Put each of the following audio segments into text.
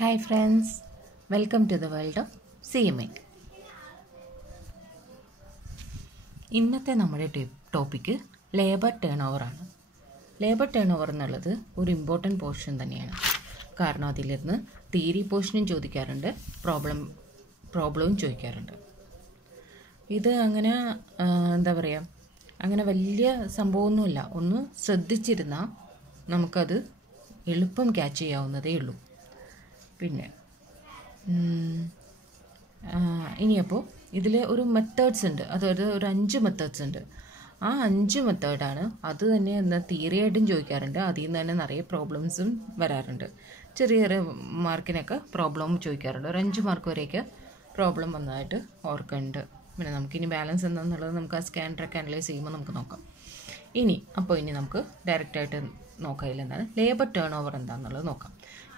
Hi friends, welcome to the world of CMA. ഇന്നത്തെ നമ്മുടെ topic labour ടേൺ ഓവറാണ്. ലേബർ ടേൺ ഓവർ എന്നുള്ളത് ഒരു ഇമ്പോർട്ടൻറ്റ് പോർഷൻ തന്നെയാണ്. കാരണം അതിലിരുന്ന് തിയറി പോർഷനും ചോദിക്കാറുണ്ട്, പ്രോബ്ലവും ചോദിക്കാറുണ്ട്. ഇത് അങ്ങനെ എന്താ പറയുക, അങ്ങനെ വലിയ സംഭവമൊന്നുമില്ല. ഒന്ന് ശ്രദ്ധിച്ചിരുന്നാൽ നമുക്കത് എളുപ്പം ക്യാച്ച് ചെയ്യാവുന്നതേ ഉള്ളൂ. പിന്നെ ഇനിയപ്പോൾ ഇതിൽ ഒരു മെത്തേഡ്സ് ഉണ്ട്, അതായത് ഒരു 5 മെത്തേഡ്സ് ഉണ്ട്. ആ 5 മെത്തേഡാണ്. അത് തന്നെ എന്താ തിയറി ആയിട്ടും ചോദിക്കാറുണ്ട്. അതിൽ നിന്ന് തന്നെ നിറയെ പ്രോബ്ലംസും വരാറുണ്ട്. ചെറിയ ചെറിയ മാർക്കിനൊക്കെ പ്രോബ്ലം ചോദിക്കാറുണ്ട്. ഒരു 5 മാർക്ക് വരെയൊക്കെ പ്രോബ്ലം വന്നതായിട്ട് ഓർക്കുന്നുണ്ട്. പിന്നെ നമുക്കിനി ബാലൻസ് എന്താണെന്നുള്ളത് നമുക്ക് ആ സ്കാനറൊക്കെ അനലൈസ് ചെയ്യുമ്പോൾ നമുക്ക് നോക്കാം. ഇനി നമുക്ക് ഡയറക്റ്റായിട്ട് നോക്കാം. എന്താണ് ലേബർ ടേൺ ഓവർ എന്താണെന്നുള്ളത് നോക്കാം.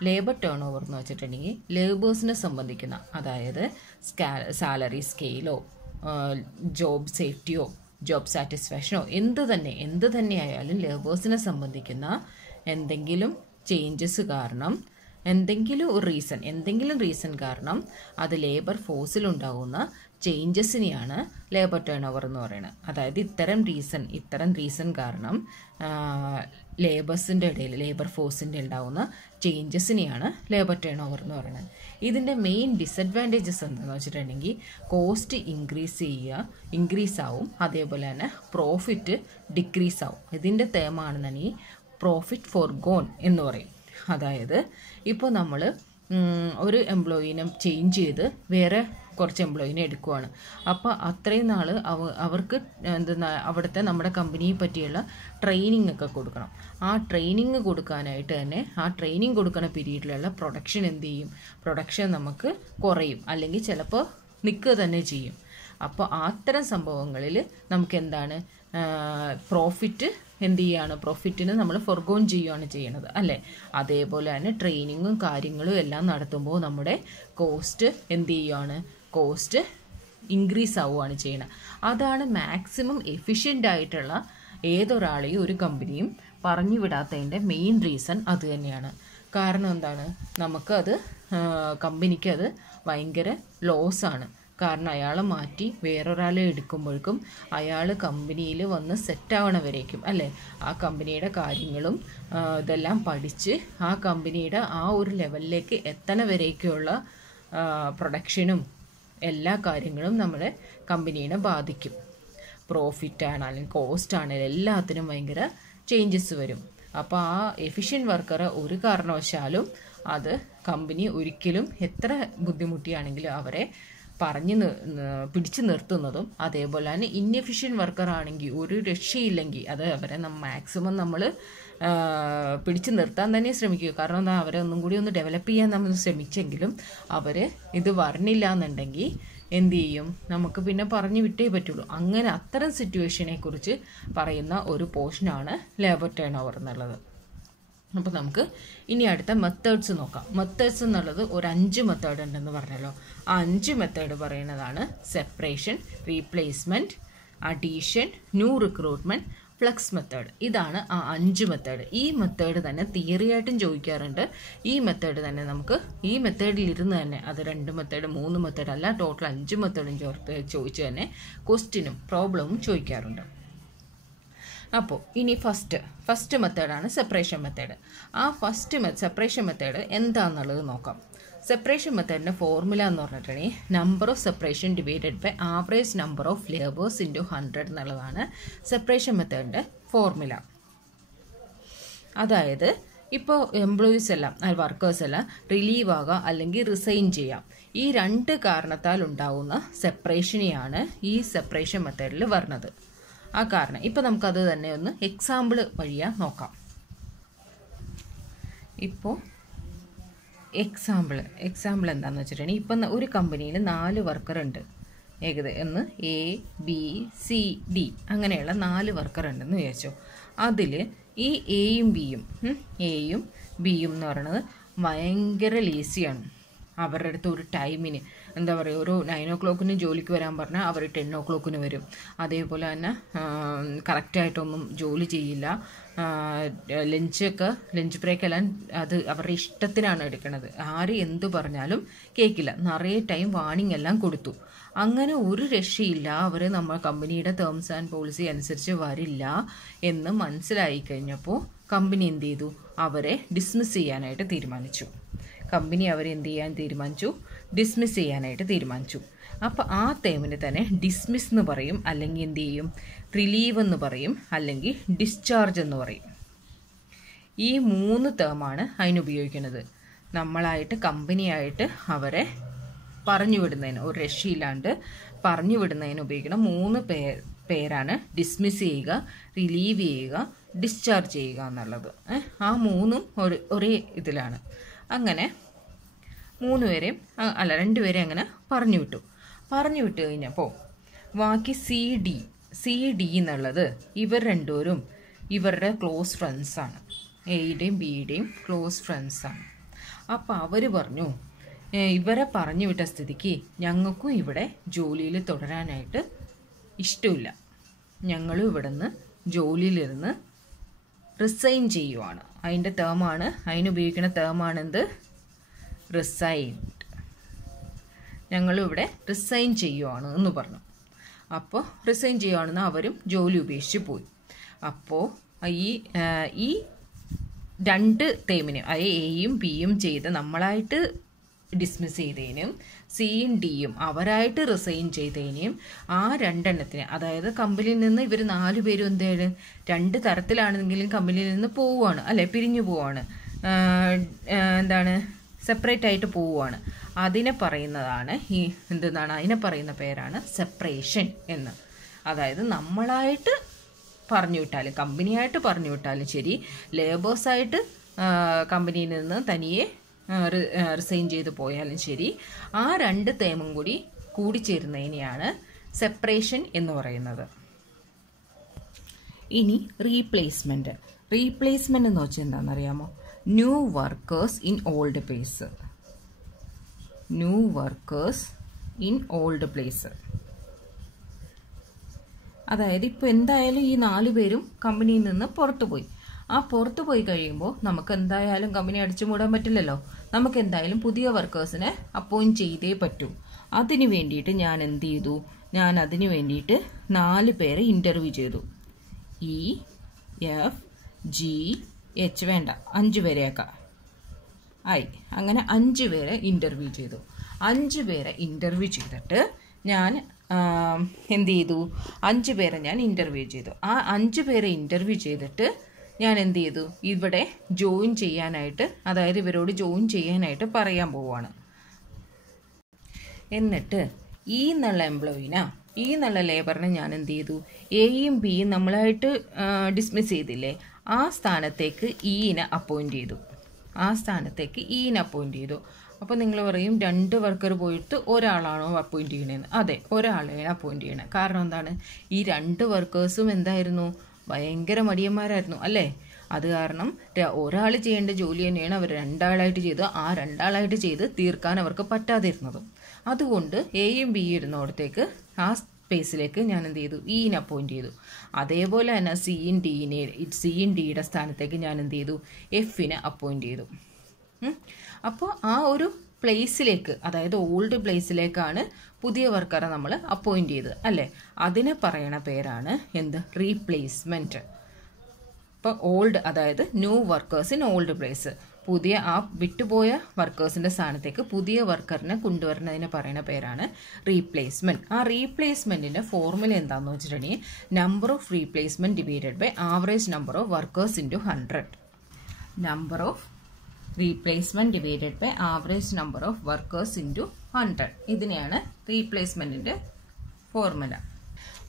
ലേബർ ടേൺ ഓവർ എന്ന് വെച്ചിട്ടുണ്ടെങ്കിൽ ലേബേഴ്സിനെ സംബന്ധിക്കുന്ന, അതായത് സാലറി സ്കെയിലോ ജോബ് സേഫ്റ്റിയോ ജോബ് സാറ്റിസ്ഫാക്ഷനോ എന്ത് തന്നെ ആയാലും ലേബേഴ്സിനെ സംബന്ധിക്കുന്ന എന്തെങ്കിലും ചേഞ്ചസ് കാരണം, എന്തെങ്കിലും റീസൺ കാരണം അത് ലേബർ ഫോഴ്സിലുണ്ടാകുന്ന ചേഞ്ചസിനെയാണ് ലേബർ ടേൺ ഓവർ എന്ന് പറയുന്നത്. അതായത് ഇത്തരം റീസൺ കാരണം ലേബേഴ്സിൻ്റെ ഇടയിൽ, ലേബർ ഫോഴ്സിൻ്റെ ഉണ്ടാകുന്ന ചേഞ്ചസിനെയാണ് ലേബർ ടേൺ ഓവർ എന്ന് പറയുന്നത്. ഇതിൻ്റെ മെയിൻ ഡിസഡ്വാൻറ്റേജസ് എന്താണെന്ന് വെച്ചിട്ടുണ്ടെങ്കിൽ കോസ്റ്റ് ഇൻക്രീസ് ആവും, അതേപോലെ തന്നെ പ്രോഫിറ്റ് ഡിക്രീസ് ആവും. ഇതിൻ്റെ തേമാണെന്നുണ്ടെങ്കിൽ പ്രോഫിറ്റ് ഫോർ ഗോൺ എന്ന് പറയും. അതായത് ഇപ്പോൾ നമ്മൾ ഒരു എംപ്ലോയീനെ ചേഞ്ച് ചെയ്ത് വേറെ കുറച്ച് എംപ്ലോയീനെ എടുക്കുവാണ്. അപ്പോൾ അത്രയും നാൾ അവർക്ക് അവിടുത്തെ നമ്മുടെ കമ്പനിയെ പറ്റിയുള്ള ട്രെയിനിങ് ഒക്കെ കൊടുക്കണം. ആ ട്രെയിനിങ് കൊടുക്കാനായിട്ട് തന്നെ ആ ട്രെയിനിങ് കൊടുക്കുന്ന പീരീഡിലുള്ള പ്രൊഡക്ഷൻ നമുക്ക് കുറയും, അല്ലെങ്കിൽ ചിലപ്പോൾ നിൽക്കുക തന്നെ ചെയ്യും. അപ്പോൾ അത്തരം സംഭവങ്ങളിൽ നമുക്ക് എന്താണ് പ്രോഫിറ്റിന് നമ്മൾ ഫോർഗോൺ ചെയ്യുകയാണ് ചെയ്യുന്നത്, അല്ലേ? അതേപോലെ തന്നെ ട്രെയിനിങ്ങും കാര്യങ്ങളും എല്ലാം നടത്തുമ്പോൾ നമ്മുടെ കോസ്റ്റ് ഇൻക്രീസ് ആവുകയാണ് ചെയ്യുന്നത്. അതാണ് മാക്സിമം എഫിഷ്യൻ്റ് ആയിട്ടുള്ള ഏതൊരാളെയും ഒരു കമ്പനിയും പറഞ്ഞു വിടാത്തതിൻ്റെ മെയിൻ റീസൺ അത് തന്നെയാണ്. കാരണം എന്താണ്, കമ്പനിക്കത് ഭയങ്കര ലോസാണ്. കാരണം അയാളെ മാറ്റി വേറൊരാളെ എടുക്കുമ്പോഴേക്കും അയാൾ കമ്പനിയിൽ വന്ന് സെറ്റാവണവരേക്കും, അല്ലേ, ആ കമ്പനിയുടെ കാര്യങ്ങളും ഇതെല്ലാം പഠിച്ച് ആ കമ്പനിയുടെ ആ ഒരു ലെവലിലേക്ക് എത്തണവരേക്കുള്ള പ്രൊഡക്ഷനും എല്ലാ കാര്യങ്ങളും നമ്മുടെ കമ്പനീനെ ബാധിക്കും. പ്രോഫിറ്റാണ് അല്ലെങ്കിൽ കോസ്റ്റ് ആണെങ്കിലും എല്ലാത്തിനും ഭയങ്കര ചേഞ്ചസ് വരും. അപ്പോൾ ആ എഫിഷ്യൻറ്റ് വർക്കറെ ഒരു കാരണവശാലും അത് കമ്പനി ഒരിക്കലും എത്ര ബുദ്ധിമുട്ടിയാണെങ്കിലും അവരെ പിടിച്ചു നിർത്തുന്നതും, അതേപോലെ തന്നെ ഇന്നെഫിഷ്യൻറ്റ് വർക്കറാണെങ്കിൽ ഒരു രക്ഷയില്ലെങ്കിൽ അത് അവരെ മാക്സിമം നമ്മൾ പിടിച്ചു നിർത്താൻ തന്നെ ശ്രമിക്കുക. കാരണം അവരെ ഒന്നും കൂടി ഒന്ന് ഡെവലപ്പ് ചെയ്യാൻ നമ്മൾ ശ്രമിച്ചെങ്കിലും അവർ ഇത് വരണില്ല എന്നുണ്ടെങ്കിൽ എന്തു ചെയ്യും, നമുക്ക് പിന്നെ പറഞ്ഞു വിട്ടേ പറ്റുള്ളൂ. അങ്ങനെ അത്തരം സിറ്റുവേഷനെ കുറിച്ച് പറയുന്ന ഒരു പോർഷനാണ് ലേബർ ടേൺ ഓവർ എന്നുള്ളത്. അപ്പോൾ നമുക്ക് ഇനി അടുത്ത മെത്തേഡ്സ് നോക്കാം. മെത്തേഡ്സ് എന്നുള്ളത് ഒരു 5 മെത്തേഡ് ഉണ്ടെന്ന് പറഞ്ഞല്ലോ. ആ 5 മെത്തേഡ് പറയുന്നതാണ് separation, replacement, addition, new recruitment, flux method. ഇതാണ് ആ 5 മെത്തേഡ്. ഈ മെത്തേഡ് തന്നെ തിയറി ആയിട്ടും ചോദിക്കാറുണ്ട്. ഈ മെത്തേഡിലിരുന്ന് തന്നെ അത് 2 മെത്തേഡ് 3 മെത്തേഡ് അല്ല, ടോട്ടൽ 5 മെത്തേഡും ചോദിച്ച് തന്നെ ക്വസ്റ്റ്യനും പ്രോബ്ലവും ചോദിക്കാറുണ്ട്. അപ്പോൾ ഇനി ഫസ്റ്റ് മെത്തേഡാണ് സെപ്പറേഷൻ മെത്തേഡ്. ആ സെപ്പറേഷൻ മെത്തേഡ് എന്താണെന്നുള്ളത് നോക്കാം. സെപ്പറേഷൻ മെത്തേഡിൻ്റെ ഫോർമുല എന്ന് പറഞ്ഞിട്ടുണ്ടെങ്കിൽ number of separation divided by average number of labours into 100 എന്നുള്ളതാണ് സെപ്പറേഷൻ മെത്തേഡിൻ്റെ ഫോർമുല. അതായത് ഇപ്പോൾ എംപ്ലോയീസ് എല്ലാം വർക്കേഴ്സ് എല്ലാം റിലീവ് ആകാം അല്ലെങ്കിൽ റിസൈൻ ചെയ്യാം. ഈ 2 കാരണത്താൽ ഉണ്ടാകുന്ന സെപ്പറേഷനെയാണ് ഈ സെപ്പറേഷൻ മെത്തേഡിൽ വരുന്നത്. ആ കാരണം ഇപ്പോൾ നമുക്കത് തന്നെ ഒന്ന് എക്സാമ്പിൾ വഴിയാ നോക്കാം. ഇപ്പോൾ എക്സാമ്പിൾ എന്താണെന്ന് വെച്ചിട്ടുണ്ടെങ്കിൽ ഇപ്പം ഒരു കമ്പനിയിൽ 4 വർക്കർ ഉണ്ട്. ഏകദേശം ABCD അങ്ങനെയുള്ള 4 വർക്കർ ഉണ്ടെന്ന് വിചാരിച്ചോ. അതിൽ ഈ എയും ബിയും എന്ന് പറയുന്നത് ഭയങ്കര ലേസിയാണ്. അവരുടെ അടുത്ത് ഒരു ടൈമിന് എന്താ പറയുക, ഒരു 9 o'clock ജോലിക്ക് വരാൻ പറഞ്ഞാൽ അവർ 10 o'clock വരും. അതേപോലെ തന്നെ കറക്റ്റായിട്ടൊന്നും ജോലി ചെയ്യില്ല. ലഞ്ച് ബ്രേക്കെല്ലാം അത് അവരുടെ ഇഷ്ടത്തിനാണ് എടുക്കുന്നത്. ആര് എന്തു പറഞ്ഞാലും കേൾക്കില്ല. നിറയെ ടൈം വാണിംഗ് എല്ലാം കൊടുത്തു. അങ്ങനെ ഒരു രക്ഷയില്ല, അവർ നമ്മൾ കമ്പനിയുടെ ടേംസ് ആൻഡ് പോളിസി അനുസരിച്ച് വരില്ല എന്ന് മനസ്സിലായി കഴിഞ്ഞപ്പോൾ കമ്പനി എന്ത് ചെയ്തു, അവരെ ഡിസ്മിസ് ചെയ്യാനായിട്ട് തീരുമാനിച്ചു. ഡിസ്മിസ് ചെയ്യാനായിട്ട് തീരുമാനിച്ചു. അപ്പോൾ ആ ടേമിന് തന്നെ ഡിസ്മിസ് എന്ന് പറയും, അല്ലെങ്കിൽ എന്ത് ചെയ്യും, റിലീവ് എന്ന് പറയും, അല്ലെങ്കിൽ ഡിസ്ചാർജ് എന്ന് പറയും. ഈ 3 ടേമാണ് അതിനുപയോഗിക്കുന്നത്. നമ്മളായിട്ട് കമ്പനിയായിട്ട് അവരെ പറഞ്ഞു വിടുന്നതിന്, ഒരു രക്ഷയില്ലാണ്ട് പറഞ്ഞു വിടുന്നതിന് ഉപയോഗിക്കുന്ന 3 പേരാണ് ഡിസ്മിസ് ചെയ്യുക, റിലീവ് ചെയ്യുക, ഡിസ്ചാർജ് ചെയ്യുക എന്നുള്ളത്. ആ 3ഉം ഒരേ ഇതിലാണ്. അങ്ങനെ 2 പേരെ അങ്ങനെ പറഞ്ഞു വിട്ട് കഴിഞ്ഞപ്പോൾ ബാക്കി സി ഡി എന്നുള്ളത് ഇവർ രണ്ടുപേരും ഇവരുടെ ക്ലോസ് ഫ്രണ്ട്സാണ്. എയുടെയും ബിയുടെയും ക്ലോസ് ഫ്രണ്ട്സാണ്. അപ്പോൾ അവർ പറഞ്ഞു, ഇവരെ പറഞ്ഞു വിട്ട സ്ഥിതിക്ക് ഞങ്ങൾക്കും ഇവിടെ ജോലിയിൽ തുടരാനായിട്ട് ഇഷ്ടമില്ല, ഞങ്ങളും ഇവിടെ നിന്ന് ജോലിയിലിരുന്ന് റിസൈൻ ചെയ്യുവാണ്. അതിൻ്റെ ടേമാണ്, അതിനുപയോഗിക്കുന്ന ടേമാണെന്ത്, റിസൈൻഡ്. ഞങ്ങളും ഇവിടെ റിസൈൻ ചെയ്യുവാണ് എന്ന് പറഞ്ഞു. അപ്പോൾ റിസൈൻ ചെയ്യുവാണെന്ന് അവരും ജോലി ഉപേക്ഷിച്ച് പോയി. അപ്പോൾ ഈ 2 ടേമിനും, അതായത് എയും ബിയും ചെയ്ത് നമ്മളായിട്ട് ഡിസ്മിസ് ചെയ്തതിനും സിയും ഡിയും അവരായിട്ട് റിസൈൻ ചെയ്തതിനും ആ 2 എണ്ണത്തിന്, അതായത് കമ്പനിയിൽ നിന്ന് ഇവർ 4 പേരും എന്താണ് 2 തരത്തിലാണെങ്കിലും കമ്പനിയിൽ നിന്ന് പോവുകയാണ്, അല്ലെ, പിരിഞ്ഞു പോവുകയാണ്, എന്താണ് സെപ്പറേറ്റ് ആയിട്ട് പോവുകയാണ്. അതിനെ പറയുന്നതാണ് അതിനെ പറയുന്ന പേരാണ് സെപ്പറേഷൻ എന്ന്. അതായത് നമ്മളായിട്ട് പറഞ്ഞു വിട്ടാലും, കമ്പനിയായിട്ട് പറഞ്ഞു വിട്ടാലും ശരി, ലേബേഴ്സായിട്ട് കമ്പനിയിൽ നിന്ന് തനിയെ റിസൈൻ ചെയ്ത് പോയാലും ശരി, ആ 2 ടേമും കൂടിച്ചേരുന്നതിനെയാണ് സെപ്പറേഷൻ എന്ന് പറയുന്നത്. ഇനി റീപ്ലേസ്മെൻറ്റ് എന്ന് വെച്ചാൽ എന്താണെന്നറിയാമോ? New workers in old place. അതായത് ഇപ്പോൾ എന്തായാലും ഈ 4 പേരും കമ്പനിയിൽ നിന്ന് പുറത്തു പോയി. ആ പുറത്തു പോയി കഴിയുമ്പോൾ നമുക്ക് എന്തായാലും കമ്പനി അടിച്ചു മൂടാൻ പറ്റില്ലല്ലോ. നമുക്ക് എന്തായാലും പുതിയ വർക്കേഴ്സിനെ അപ്പോയിൻറ്റ് ചെയ്തേ പറ്റൂ. അതിന് വേണ്ടിയിട്ട് ഞാൻ എന്ത് ചെയ്തു, അതിന് വേണ്ടിയിട്ട് 4 പേരെ ഇൻ്റർവ്യൂ ചെയ്തു. EFGH വേണ്ട, 5 പേരെയാക്കാം. അങ്ങനെ 5 പേരെ ഇൻ്റർവ്യൂ ചെയ്തു. 5 പേരെ ഇൻ്റർവ്യൂ ചെയ്തിട്ട് ഞാൻ എന്ത് ചെയ്തു, 5 പേരെ ഞാൻ ഇൻ്റർവ്യൂ ചെയ്തു. ആ 5 പേരെ ഇൻ്റർവ്യൂ ചെയ്തിട്ട് ഞാൻ എന്ത് ചെയ്തു, ഇവിടെ ജോയിൻ ചെയ്യാനായിട്ട്, അതായത് ഇവരോട് ജോയിൻ ചെയ്യാനായിട്ട് പറയാൻ പോവുകയാണ്. എന്നിട്ട് ഈ എന്നുള്ള ലേബറിനെ ഞാൻ എന്ത് ചെയ്തു, എയും ബിയും നമ്മളായിട്ട് ഡിസ്മിസ് ചെയ്തില്ലേ, ആ സ്ഥാനത്തേക്ക് ഇനെ അപ്പോയിൻറ്റ് ചെയ്തു. അപ്പോൾ നിങ്ങൾ പറയും 2 വർക്കർ പോയിട്ട് ഒരാളാണോ അപ്പോയിൻറ്റ് ചെയ്യണേന്ന്? അതെ, ഒരാളെയാണ് അപ്പോയിൻറ്റ് ചെയ്യണത്. കാരണം എന്താണ്, ഈ 2 വർക്കേഴ്സും എന്തായിരുന്നു, ഭയങ്കര മടിയന്മാരായിരുന്നു, അല്ലേ? അത് കാരണം ഒരാൾ ചെയ്യേണ്ട ജോലി തന്നെയാണ് അവർ 2 ആളായിട്ട് ചെയ്ത്, ആ 2 ആളായിട്ട് ചെയ്ത് തീർക്കാൻ അവർക്ക് പറ്റാതിരുന്നതും. അതുകൊണ്ട് എയും ബിയും ഇരുന്നിടത്തേക്ക് ആ സ്പേസിലേക്ക് ഞാൻ എന്ത് ചെയ്തു, ഇനെ അപ്പോയിൻറ്റ് ചെയ്തു. അതേപോലെ തന്നെ സിയും ഡിയുടെ സ്ഥാനത്തേക്ക് ഞാൻ എന്ത് ചെയ്തു, എഫിനെ അപ്പോയിൻറ്റ് ചെയ്തു. അപ്പോൾ ആ ഒരു പ്ലേസിലേക്ക്, അതായത് ഓൾഡ് പ്ലേസിലേക്കാണ് പുതിയ വർക്കറെ നമ്മൾ അപ്പോയിൻറ്റ് ചെയ്തത്, അല്ലേ? അതിനെ പറയണ പേരാണ് എന്ത്, റീപ്ലേസ്മെൻറ്റ്. ഇപ്പോൾ ഓൾഡ്, അതായത് new workers in old place, പുതിയ ആ വിട്ടുപോയ വർക്കേഴ്സിൻ്റെ സ്ഥാനത്തേക്ക് പുതിയ വർക്കറിനെ കൊണ്ടുവരുന്നതിന് പറയുന്ന പേരാണ് റീപ്ലേസ്മെൻറ്റ്. ആ റീപ്ലേസ്മെൻറ്റിൻ്റെ ഫോർമുല എന്താണെന്ന് വെച്ചിട്ടുണ്ടെങ്കിൽ number of replacement divided by average number of workers into 100. Number of replacement divided by average number of workers into 100. ഇതിനെയാണ് റീപ്ലേസ്മെൻറ്റിൻ്റെ ഫോർമുല.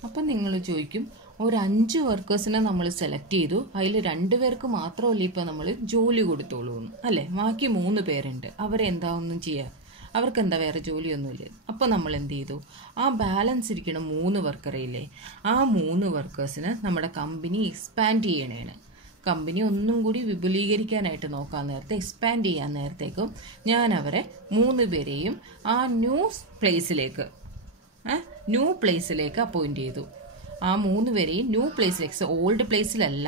അപ്പം നിങ്ങൾ ചോദിക്കും, ഒരു 5 വർക്കേഴ്സിനെ നമ്മൾ സെലക്ട് ചെയ്തു, അതിൽ 2 പേർക്ക് മാത്രമല്ല ഇപ്പോൾ നമ്മൾ ജോലി കൊടുത്തോളൂ എന്ന്, അല്ലേ? ബാക്കി 3 പേരുണ്ട്, അവരെന്താ ഒന്നും ചെയ്യുക, അവർക്കെന്താ വേറെ ജോലിയൊന്നുമില്ല. അപ്പോൾ നമ്മൾ എന്ത് ചെയ്തു, ആ ബാലൻസ് ഇരിക്കുന്ന 3 വർക്കറില്ലേ, ആ 3 വർക്കേഴ്സിന് നമ്മുടെ കമ്പനി എക്സ്പാൻഡ് ചെയ്യണേണ്. കമ്പനി ഒന്നും കൂടി വിപുലീകരിക്കാനായിട്ട് നോക്കാൻ നേരത്തെ, എക്സ്പാൻഡ് ചെയ്യാൻ നേരത്തേക്കും ഞാൻ അവരെ 3 പേരെയും ആ ന്യൂ പ്ലേസിലേക്ക് അപ്പോയിൻറ്റ് ചെയ്തു. ആ 3 പേരെയും ന്യൂ പ്ലേസിലേക്ക്, ഓൾഡ് പ്ലേസിലല്ല,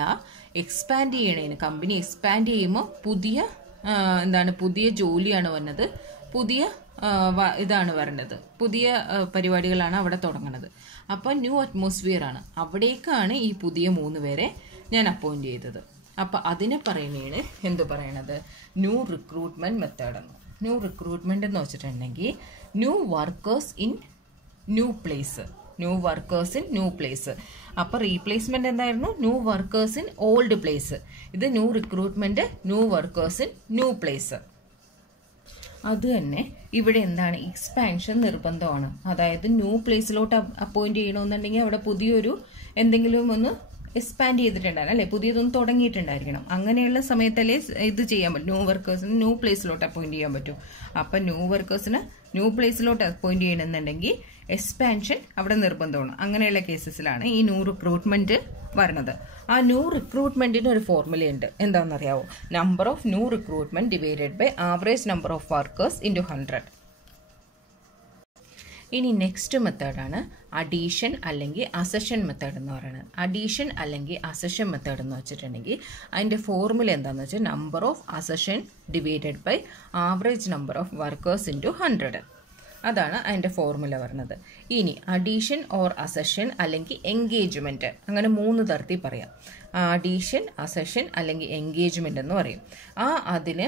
എക്സ്പാൻഡ് ചെയ്യണേന്. കമ്പനി എക്സ്പാൻഡ് ചെയ്യുമ്പോൾ പുതിയ ജോലിയാണ് വന്നത്, പുതിയ ഇതാണ് വരേണ്ടത്, പുതിയ പരിപാടികളാണ് അവിടെ തുടങ്ങുന്നത്. അപ്പം ന്യൂ അറ്റ്മോസ്ഫിയർ ആണ്. അവിടേക്കാണ് ഈ പുതിയ 3 പേരെ ഞാൻ അപ്പോയിൻറ്റ് ചെയ്തത്. അപ്പം അതിനെ പറയുന്നതാണ് എന്ത് പറയണത്, ന്യൂ റിക്രൂട്ട്മെൻറ്റ് മെത്തേഡ് എന്ന്. ന്യൂ റിക്രൂട്ട്മെൻറ്റ് എന്ന് വെച്ചിട്ടുണ്ടെങ്കിൽ new workers in new place, അപ്പോൾ റീപ്ലേസ്മെന്റ് എന്തായിരുന്നു, new workers in old place. ഇത് new recruitment, new workers in new place. അത് തന്നെ ഇവിടെ എന്താണ്, എക്സ്പാൻഷൻ നിർബന്ധമാണ്. അതായത് ന്യൂ പ്ലേസിലോട്ട് അപ്പോയിന്റ് ചെയ്യണമെന്നുണ്ടെങ്കിൽ അവിടെ പുതിയൊരു എന്തെങ്കിലും ഒന്ന് എക്സ്പാൻഡ് ചെയ്തിട്ടുണ്ടായിരുന്നു അല്ലെ, പുതിയതൊന്നും തുടങ്ങിയിട്ടുണ്ടായിരിക്കണം. അങ്ങനെയുള്ള സമയത്തല്ലേ ഇത് ചെയ്യാൻ പറ്റും, ന്യൂ വർക്കേഴ്സിന് ന്യൂ പ്ലേസിലോട്ട് അപ്പോയിന്റ് ചെയ്യാൻ പറ്റും. അപ്പം ന്യൂ വർക്കേഴ്സിന് ന്യൂ പ്ലേസിലോട്ട് അപ്പോയിന്റ് ചെയ്യണമെന്നുണ്ടെങ്കിൽ എക്സ്പാൻഷൻ അവിടെ നിർബന്ധമാണ്. അങ്ങനെയുള്ള കേസസിലാണ് ഈ ന്യൂ റിക്രൂട്ട്മെന്റ് വരുന്നത്. ആ ന്യൂ റിക്രൂട്ട്മെന്റിന് ഒരു ഫോർമുലയുണ്ട്, എന്താണെന്നറിയാവോ, number of new recruitment divided by average number of workers into 100. ഇനി നെക്സ്റ്റ് മെത്തേഡാണ് അഡീഷൻ അല്ലെങ്കിൽ അസഷൻ മെത്തേഡ് എന്ന് പറയുന്നത്. അഡീഷൻ അല്ലെങ്കിൽ അസഷൻ മെത്തേഡ് എന്ന് വെച്ചിട്ടുണ്ടെങ്കിൽ അതിൻ്റെ ഫോർമുല എന്താണെന്ന് വെച്ചാൽ number of accession divided by average number of workers into 100. അതാണ് അതിൻ്റെ ഫോർമുല വരുന്നത്. ഇനി അഡീഷൻ ഓർ അസഷൻ അല്ലെങ്കിൽ എൻഗേജ്മെൻറ്റ്, അങ്ങനെ 3 തരത്തിൽ പറയാം. അഡീഷൻ, അസഷൻ അല്ലെങ്കിൽ എൻഗേജ്മെൻ്റ് എന്ന് പറയും. അതിന്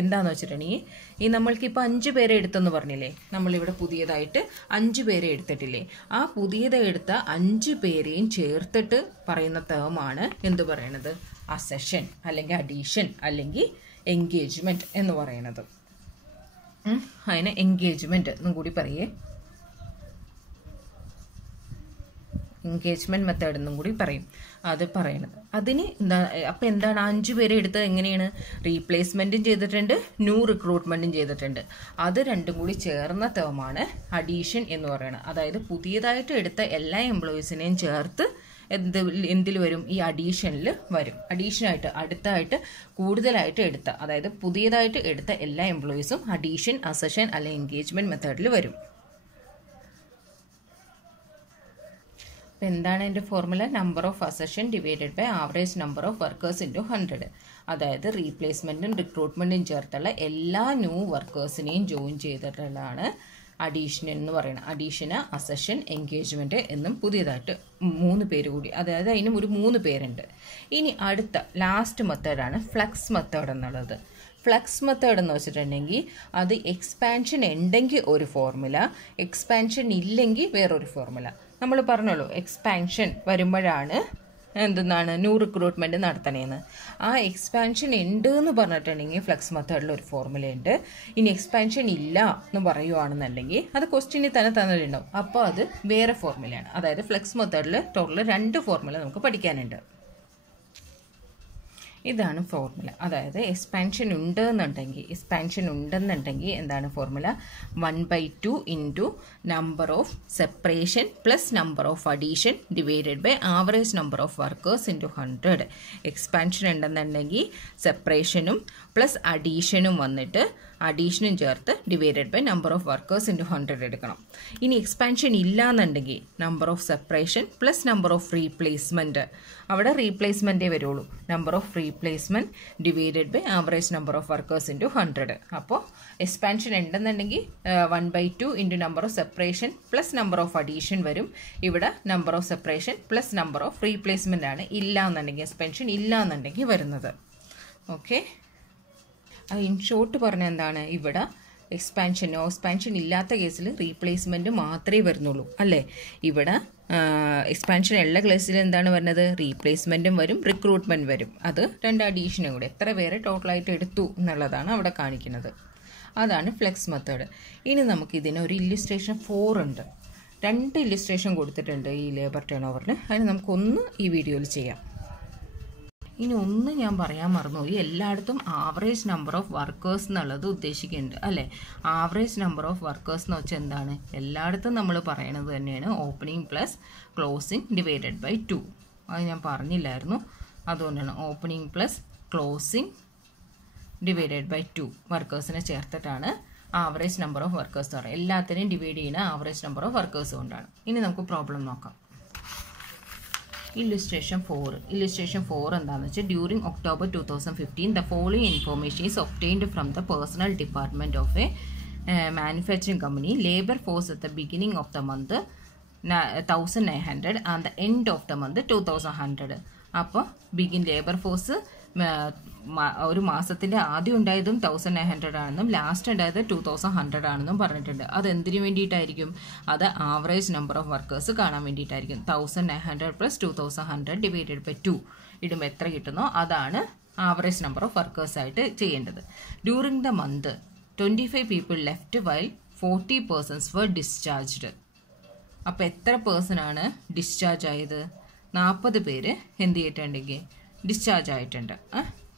എന്താണെന്ന് വെച്ചിട്ടുണ്ടെങ്കിൽ ഈ നമ്മൾക്കിപ്പോൾ 5 പേരെ എടുത്തെന്ന് പറഞ്ഞില്ലേ, നമ്മളിവിടെ പുതിയതായിട്ട് 5 പേരെ എടുത്തിട്ടില്ലേ, ആ പുതിയതായി എടുത്ത 5 പേരെയും ചേർത്തിട്ട് പറയുന്ന ടേമാണ് എന്ത് പറയണത്, അസഷൻ അല്ലെങ്കിൽ അഡീഷൻ അല്ലെങ്കിൽ എൻഗേജ്മെൻറ്റ് എന്ന് പറയുന്നത്. അതിന് എൻഗേജ്മെന്റ് എന്നും കൂടി പറയേ, എൻഗേജ്മെന്റ് മെത്തേഡ് എന്നും കൂടി പറയും. അത് പറയണത് അതിന് അപ്പം എന്താണ്, 5 പേരെ എടുത്തത് എങ്ങനെയാണ്, റീപ്ലേസ്മെന്റും ചെയ്തിട്ടുണ്ട്, ന്യൂ റിക്രൂട്ട്മെന്റും ചെയ്തിട്ടുണ്ട്. അത് രണ്ടും കൂടി ചേർന്ന ടേമാണ് അഡീഷൻ എന്ന് പറയുന്നത്. അതായത് പുതിയതായിട്ട് എടുത്ത എല്ലാ എംപ്ലോയീസിനെയും ചേർത്ത് എന്തിൽ വരും, ഈ അഡീഷനിൽ വരും. അഡീഷനായിട്ട് അടുത്തായിട്ട് കൂടുതലായിട്ട് എടുത്ത, അതായത് പുതിയതായിട്ട് എടുത്ത എല്ലാ എംപ്ലോയീസും അഡീഷൻ, അസഷൻ അല്ലെങ്കിൽ എൻഗേജ്മെന്റ് മെത്തേഡിൽ വരും. അപ്പം എന്താണ് എൻ്റെ formula, number of accession divided by average number of workers into 100. അതായത് റീപ്ലേസ്മെൻറ്റും റിക്രൂട്ട്മെൻറ്റും ചേർത്തുള്ള എല്ലാ ന്യൂ വർക്കേഴ്സിനെയും ജോയിൻ ചെയ്തിട്ടുള്ളതാണ് അഡീഷൻ എന്ന് പറയുന്നത്. അഡീഷന്, അസഷൻ, എൻഗേജ്മെൻറ്റ് എന്നും പുതിയതായിട്ട് 3 പേര് കൂടി, അതായത് അതിനും ഒരു 3 പേരുണ്ട്. ഇനി അടുത്ത ലാസ്റ്റ് മെത്തേഡാണ് ഫ്ലക്സ് മെത്തേഡ് എന്നുള്ളത്. ഫ്ലക്സ് മെത്തേഡ് എന്ന് വെച്ചിട്ടുണ്ടെങ്കിൽ അത് എക്സ്പാൻഷൻ ഉണ്ടെങ്കിൽ ഒരു ഫോർമുല, എക്സ്പാൻഷൻ ഇല്ലെങ്കിൽ വേറൊരു ഫോർമുല. നമ്മൾ പറഞ്ഞല്ലോ എക്സ്പാൻഷൻ വരുമ്പോഴാണ് എന്തെന്നാണ് ന്യൂ റിക്രൂട്ട്മെൻറ്റ് നടത്തണേന്ന്. ആ എക്സ്പാൻഷൻ ഉണ്ട് എന്ന് പറഞ്ഞിട്ടുണ്ടെങ്കിൽ ഫ്ലക്സ് മെത്തേഡിൽ ഒരു ഫോർമുലയുണ്ട്. ഇനി എക്സ്പാൻഷൻ ഇല്ല എന്ന് പറയുവാണെന്നുണ്ടെങ്കിൽ അത് ക്വസ്റ്റ്യനിൽ തന്നെ തന്നിട്ടുണ്ടാവും, അപ്പോൾ അത് വേറെ ഫോർമുലയാണ്. അതായത് ഫ്ലക്സ് മെത്തേഡിൽ ടോട്ടൽ 2 ഫോർമുല നമുക്ക് പഠിക്കാനുണ്ട്. ഇതാണ് ഫോർമുല. അതായത് എക്സ്പാൻഷൻ ഉണ്ടെന്നുണ്ടെങ്കിൽ എന്താണ് formula, 1/2 into number of separation plus number of addition divided by average number of workers into 100. Expansion ഉണ്ടെന്നുണ്ടെങ്കിൽ സെപ്പറേഷനും പ്ലസ് അഡീഷനും വന്നിട്ട് അഡീഷനും ചേർത്ത് divided by number of workers into 100 എടുക്കണം. ഇനി എക്സ്പാൻഷൻ ഇല്ല എന്നുണ്ടെങ്കിൽ number of separation plus number of replacement, അവിടെ റീപ്ലേസ്മെൻറ്റേ വരുള്ളൂ, number of replacement divided by average number of workers into 100. അപ്പോൾ എക്സ്പാൻഷൻ ഉണ്ടെന്നുണ്ടെങ്കിൽ 1/2 into number of separation plus number of addition വരും. ഇവിടെ number of separation plus number of replacement ആണ് ഇല്ല എന്നുണ്ടെങ്കിൽ, എക്സ്പാൻഷൻ ഇല്ല എന്നുണ്ടെങ്കിൽ വരുന്നത്. ഓക്കെ, ഇൻ ഷോർട്ട് പറഞ്ഞ എന്താണ്, ഇവിടെ എക്സ്പാൻഷൻ ഇല്ലാത്ത കേസിൽ റീപ്ലേസ്മെൻറ്റ് മാത്രമേ വരുന്നുള്ളൂ അല്ലേ. ഇവിടെ എക്സ്പാൻഷൻ ഉള്ള കേസിൽ എന്താണ് വരുന്നത്, റീപ്ലേസ്മെൻറ്റും വരും, റിക്രൂട്ട്മെൻറ്റ് വരും. അത് 2 അഡീഷനും കൂടെ എത്ര പേരെ ടോട്ടലായിട്ട് എടുത്തു എന്നുള്ളതാണ് അവിടെ കാണിക്കുന്നത്. അതാണ് ഫ്ലെക്സ് മെത്തേഡ്. ഇനി നമുക്ക് ഇതിനൊരു ഇല്ലുസ്ട്രേഷൻ 4 ഉണ്ട്. 2 ഇല്ലുസ്ട്രേഷൻ കൊടുത്തിട്ടുണ്ട് ഈ ലേബർ ടേൺ ഓവറിൽ. അതിന് നമുക്കൊന്ന് ഈ വീഡിയോയിൽ ചെയ്യാം. ഇനി ഒന്ന് ഞാൻ പറയാൻ മറന്നുപോയി, എല്ലായിടത്തും ആവറേജ് നമ്പർ ഓഫ് വർക്കേഴ്സ് എന്നുള്ളത് ഉദ്ദേശിക്കുന്നുണ്ട് അല്ലേ. ആവറേജ് നമ്പർ ഓഫ് വർക്കേഴ്സ് എന്ന് വെച്ചാൽ എന്താണ്, എല്ലായിടത്തും നമ്മൾ പറയണത് തന്നെയാണ് opening plus closing divided by 2. അത് ഞാൻ പറഞ്ഞില്ലായിരുന്നു, അതുകൊണ്ടാണ് opening plus closing divided by 2 വർക്കേഴ്സിനെ ചേർത്തിട്ടാണ് ആവറേജ് നമ്പർ ഓഫ് വർക്കേഴ്സ് എന്ന് പറയുന്നത്. എല്ലാത്തിനെയും ഡിവൈഡ് ചെയ്യുന്ന ആവറേജ് നമ്പർ ഓഫ് വർക്കേഴ്സ് കൊണ്ടാണ്. ഇനി നമുക്ക് പ്രോബ്ലം നോക്കാം. ഇല്ലുസ്ട്രേഷൻ 4 എന്താണെന്ന് വെച്ചാൽ during October 2015 the following information is obtained from the personal department of A manufacturing company. Labour force at the beginning of the month 1900 and the end of the month 2100. അപ്പോൾ labour force ഒരു മാസത്തിൻ്റെ ആദ്യം ഉണ്ടായതും 1900 ആണെന്നും last ഉണ്ടായത് 2100 ആണെന്നും പറഞ്ഞിട്ടുണ്ട്. അത് എന്തിനു വേണ്ടിയിട്ടായിരിക്കും? അത് ആവറേജ് നമ്പർ ഓഫ് വർക്കേഴ്സ് കാണാൻ വേണ്ടിയിട്ടായിരിക്കും. 1900 പ്ലസ് 2100 ഡിവൈഡഡ് ബൈ 2 ഇടുമ്പോൾ എത്ര കിട്ടുന്നോ അതാണ് ആവറേജ് നമ്പർ ഓഫ് വർക്കേഴ്സ് ആയിട്ട് ചെയ്യേണ്ടത്. During the month 25 people left while 40 persons were discharged. അപ്പോൾ എത്ര പേഴ്സണാണ് ഡിസ്ചാർജ് ആയത്? 40 പേര് എന്ത് ചെയ്തിട്ടുണ്ടെങ്കിൽ ഡിസ്ചാർജ് ആയിട്ടുണ്ട്.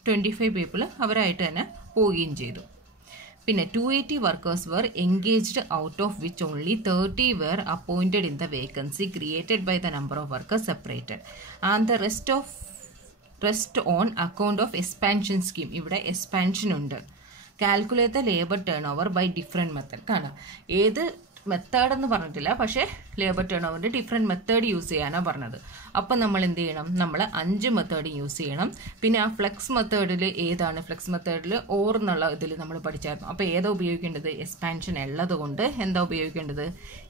25 പീപ്പിൾ അവരായിട്ട് തന്നെ പോവുകയും ചെയ്തു. പിന്നെ 280 workers were engaged out of which only 30 were appointed in the vacancy created by the number of workers separated and the rest on account of expansion scheme. ഇവിടെ എക്സ്പാൻഷൻ ഉണ്ട്. Calculate the labour turnover by different method. കാണാം ഏത് method എന്ന് പറഞ്ഞിട്ടില്ല, പക്ഷേ labour ടേൺ ഓവറിൻ്റെ different method use ചെയ്യാനാണ് പറഞ്ഞത്. അപ്പം നമ്മൾ എന്ത് ചെയ്യണം? നമ്മൾ 5 മെത്തേഡ് യൂസ് ചെയ്യണം. പിന്നെ ആ ഫ്ലെക്സ് മെത്തേഡിൽ ഏതാണ്? ഫ്ലെക്സ് മെത്തേഡിൽ ഓർ എന്നുള്ള ഇതിൽ നമ്മൾ പഠിച്ചായിരുന്നു. അപ്പോൾ ഏതാ ഉപയോഗിക്കേണ്ടത്? എക്സ്പാൻഷൻ ഉള്ളത് കൊണ്ട് എന്താ ഉപയോഗിക്കേണ്ടത്?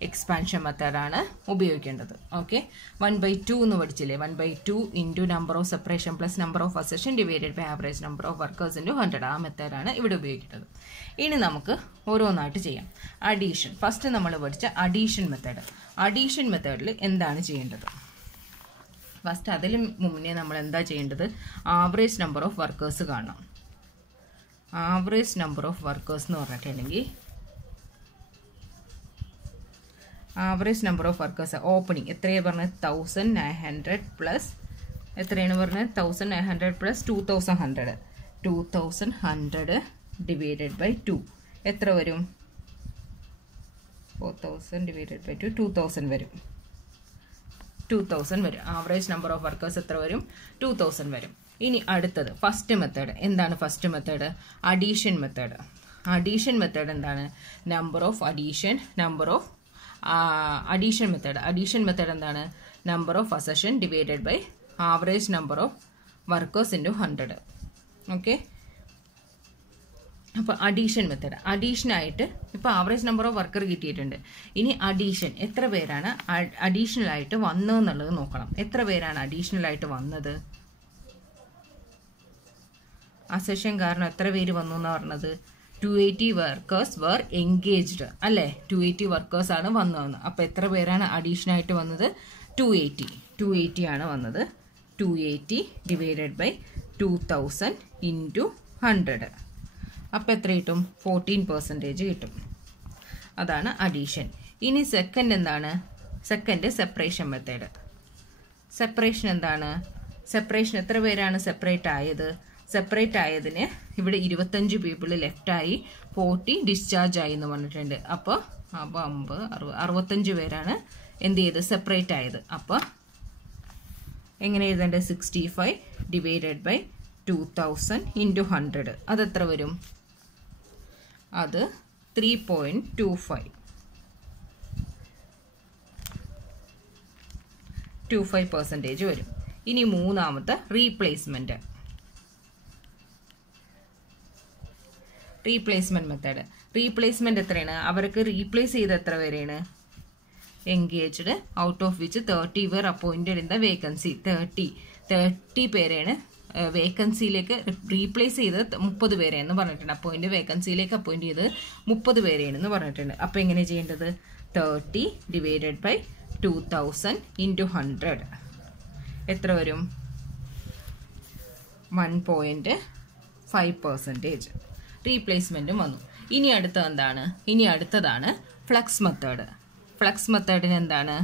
എക്സ്പാൻഷൻ മെത്തേഡാണ് ഉപയോഗിക്കേണ്ടത്. ഓക്കെ, 1/2 എന്ന് പഠിച്ചില്ലേ? 1/2 into number of separation plus number of accession divided by average number of workers into 100. ആ മെത്തേഡാണ് ഇവിടെ ഉപയോഗിക്കേണ്ടത്. ഇനി നമുക്ക് ഓരോന്നായിട്ട് ചെയ്യാം. അഡീഷൻ. ഫസ്റ്റ് നമ്മൾ പഠിച്ച അഡീഷൻ മെത്തേഡ്. അഡീഷൻ മെത്തേഡിൽ എന്താണ് ചെയ്യേണ്ടത്? ഫസ്റ്റ് അതിന് മുന്നേ നമ്മൾ എന്താ ചെയ്യേണ്ടത്? ആവറേജ് നമ്പർ ഓഫ് വർക്കേഴ്സ് കാണണം. ആവറേജ് നമ്പർ ഓഫ് വർക്കേഴ്സ് എന്ന് പറഞ്ഞിട്ടുണ്ടെങ്കിൽ average number of workers opening എത്രയാണ് പറഞ്ഞത്? 1900 പ്ലസ് എത്രയാണ് പറഞ്ഞത്? 1900 പ്ലസ് 2100. 2100 ഡിവൈഡഡ് ബൈ 2 എത്ര വരും? 4000 ഡിവൈഡഡ് ബൈ 2 2000 വരും. 2000 വരും. ആവറേജ് നമ്പർ ഓഫ് വർക്കേഴ്സ് എത്ര വരും? 2000 വരും. ഇനി അടുത്തത് ഫസ്റ്റ് മെത്തേഡ്. എന്താണ് first method? Addition method. Addition method എന്താണ്? Number of addition, number of addition method. Addition method എന്താണ്? Number of accession divided by average number of workers into 100. Okay, അപ്പോൾ addition method. അഡീഷനായിട്ട് ഇപ്പോൾ ആവറേജ് നമ്പർ ഓഫ് വർക്കർ കിട്ടിയിട്ടുണ്ട്. ഇനി addition എത്ര പേരാണ് അഡീഷണലായിട്ട് വന്നതെന്നുള്ളത് നോക്കണം. എത്ര പേരാണ് അഡീഷണലായിട്ട് വന്നത്? അസെഷൻ കാരണം എത്ര പേര് വന്നു എന്നാണ് പറഞ്ഞത്? 280 വർക്കേഴ്സ് വർ എൻഗേജ്ഡ് അല്ലേ? 280 വർക്കേഴ്സാണ് വന്നതെന്ന്. അപ്പോൾ എത്ര പേരാണ് അഡീഷനായിട്ട് വന്നത്? 280 ആണ് വന്നത്. 280 ഡിവൈഡഡ് ബൈ 2000 ഇൻറ്റു 100. അപ്പോൾ എത്ര കിട്ടും? 14% കിട്ടും. അതാണ് അഡീഷൻ. ഇനി സെക്കൻഡ് എന്താണ്? Second separation method. സെപ്പറേഷൻ എന്താണ്? സെപ്പറേഷൻ എത്ര പേരാണ് സെപ്പറേറ്റ് ആയത്? സെപ്പറേറ്റ് ആയതിന് ഇവിടെ 25 പീപ്പിൾ ലെഫ്റ്റായി 40 ഡിസ്ചാർജ് ആയി എന്ന് പറഞ്ഞിട്ടുണ്ട്. അപ്പോൾ 50 65 പേരാണ് എന്ത് ചെയ്ത്? സെപ്പറേറ്റ് ആയത്. അപ്പോൾ എങ്ങനെ എഴുതേണ്ടത്? 65 ഡിവൈഡഡ് ബൈ 2000 ഇൻറ്റു 100. അതെത്ര വരും? അത് 3.25% വരും. ഇനി മൂന്നാമത്തെ റീപ്ലേസ്മെന്റ്. Replacement method. റീപ്ലേസ്മെന്റ് എത്രയാണ്? അവർക്ക് റീപ്ലേസ് ചെയ്ത് എത്ര പേരാണ് engaged out of which 30 were appointed in the vacancy. 30 പേരാണ് വേക്കൻസിയിലേക്ക് റീപ്ലേസ് ചെയ്ത് 30 പേരെയെന്ന് പറഞ്ഞിട്ടുണ്ട്. വേക്കൻസിയിലേക്ക് അപ്പോയിന്റ് ചെയ്ത് 30 പേരെയാണെന്ന് പറഞ്ഞിട്ടുണ്ട്. അപ്പോൾ എങ്ങനെ ചെയ്യേണ്ടത്? 30 ഡിവൈഡഡ് ബൈ 2000 ഇൻറ്റു 100 എത്ര വരും? 1.5% റീപ്ലേസ്മെൻറ്റും വന്നു. ഇനി അടുത്തത് എന്താണ്? ഇനി അടുത്തതാണ് ഫ്ലക്സ് മെത്തേഡ്. ഫ്ലക്സ് മെത്തേഡിന് എന്താണ്?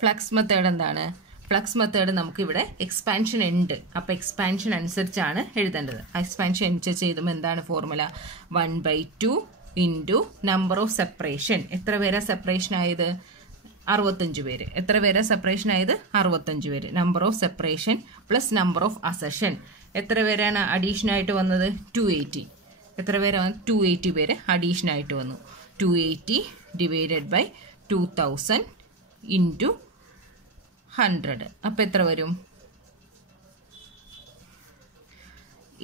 ഫ്ലക്സ് മെത്തേഡ് എന്താണ്? ഫ്ലക്സ് മെത്തേഡ് നമുക്കിവിടെ എക്സ്പാൻഷൻ ഉണ്ട്. അപ്പോൾ എക്സ്പാൻഷൻ അനുസരിച്ചാണ് എഴുതേണ്ടത്. എക്സ്പാൻഷൻ അനുസരിച്ച് എഴുതുമ്പോൾ എന്താണ് formula? 1/2 into number of separation. എത്ര പേരാ സെപ്പറേഷൻ ആയത്? 65 പേര്. എത്ര പേരെ സെപ്പറേഷൻ ആയത്? 65 പേര്. Number of separation plus number of assertion എത്ര പേരാണ് അഡീഷൻ ആയിട്ട് വന്നത്? 280. എത്ര പേരാണ്? 280 പേര് അഡീഷൻ ആയിട്ട് വന്നു. 280 ഡിവൈഡഡ് ബൈ 2000 ഇൻറ്റു 100. അപ്പം എത്ര വരും?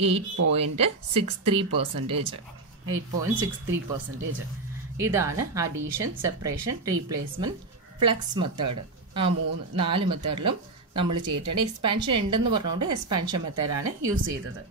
8.63%. 8.63%. ഇതാണ് addition, separation, replacement, flex method. ആ 4 മെത്തേഡിലും നമ്മൾ ചെയ്തിട്ടുണ്ട്. എക്സ്പാൻഷൻ ഉണ്ടെന്ന് പറഞ്ഞുകൊണ്ട് എക്സ്പാൻഷൻ മെത്തേഡാണ് യൂസ് ചെയ്തത്.